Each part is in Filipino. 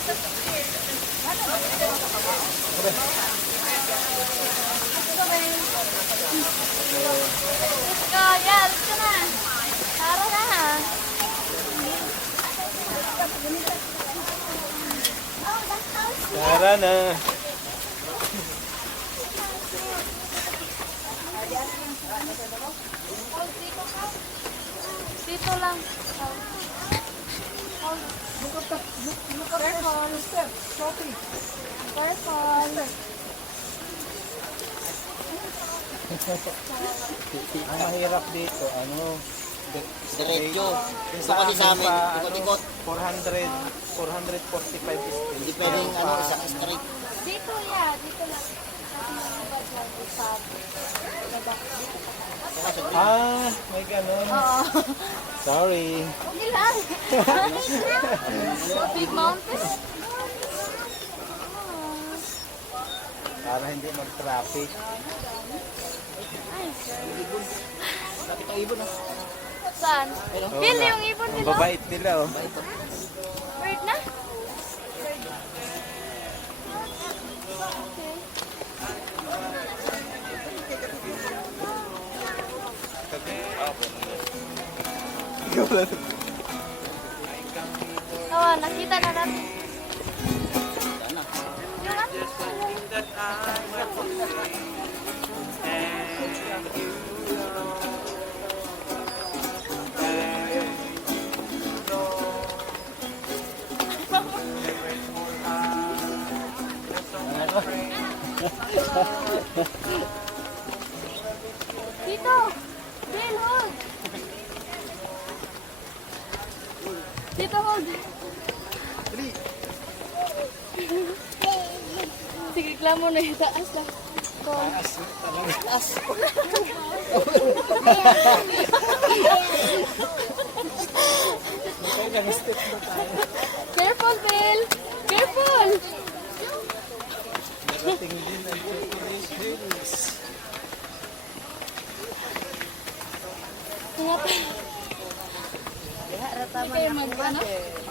Let's go, yeah, let's go na. Tara na. Tara na. Dito lang. Careful. Ang mahirap dito, Diretso. yung Ito kasi sa amin, pa, ikot-ikot. 445 is Hindi pwedeng isang straight. Dito, yeah. Dito lang. Kasi malabas lang sa may ganun. Oo. Sorry. Okay lang. Big mountain. Para hindi mag-traffic. Lapit ang ibon, ah. Saan? Oo Phil, nga. yung ibon Ang nila. babait nila, oh. Bird na? Okay. Oh, nakita na natin. Sana. Yung ano? Dito! Bill, hold! Dito, hold! Sige, klamo na yung taas lang. Taas. Careful, Bill! Careful! Narating din ang Turkish Hills. Hindi kayo ano?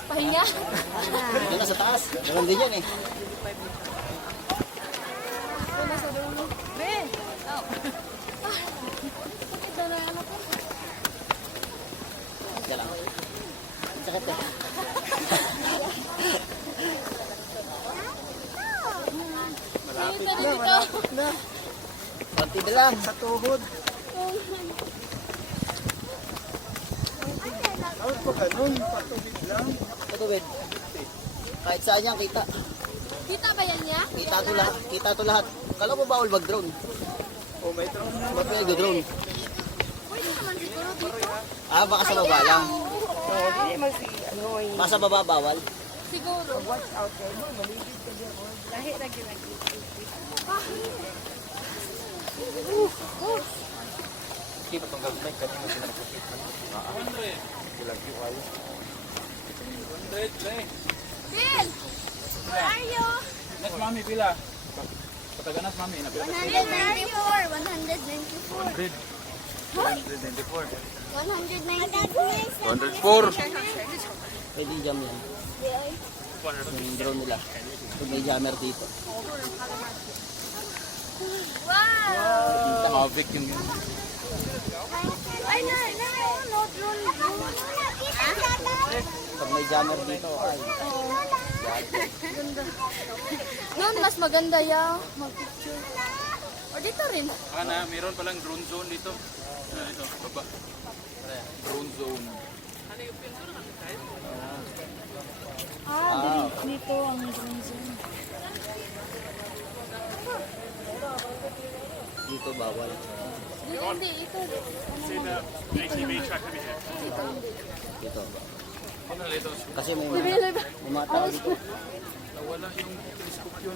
Pahinga? Diyan na sa taas. Meron din yan, eh. Ito na sa dulo. Be! Oh. Ito na ano ko. Diyan lang. Ang sakit, eh. Malapit na, na. Konti na lang. Sa tuhod. Out pa ganun, patubig lang. Katuwid. Kahit saan yan, kita. Kita ba yan niya? Kita to lahat. Kita to lahat. Kala mo bawal mag-drone? Oh, may drone na. Ba't may drone? Pwede naman siguro dito. Ah, baka sa baba lang. Baka sa baba bawal. Siguro. Hindi pa itong gagmay, kanina sinarapukit. Lagi wayo. Bill! Where are you? Nas mami pila. Pataganas mami na pila. 194. 194. 194. 194. 104. Pwede jam yan. Yung drone nila. Kung may jammer dito. Wow! Mavic yung Ay, no, drone. Pag may jammer dito, ay. Ganda. Noon, mas maganda ya. Mag-picture. O dito rin. meron palang drone zone dito. Ito, baba. Drone zone. Dito ang drone zone. Dito bawal. Hindi, ito. Dito. Kasi may Bill, mga tao dito. Wala yung telescope yun.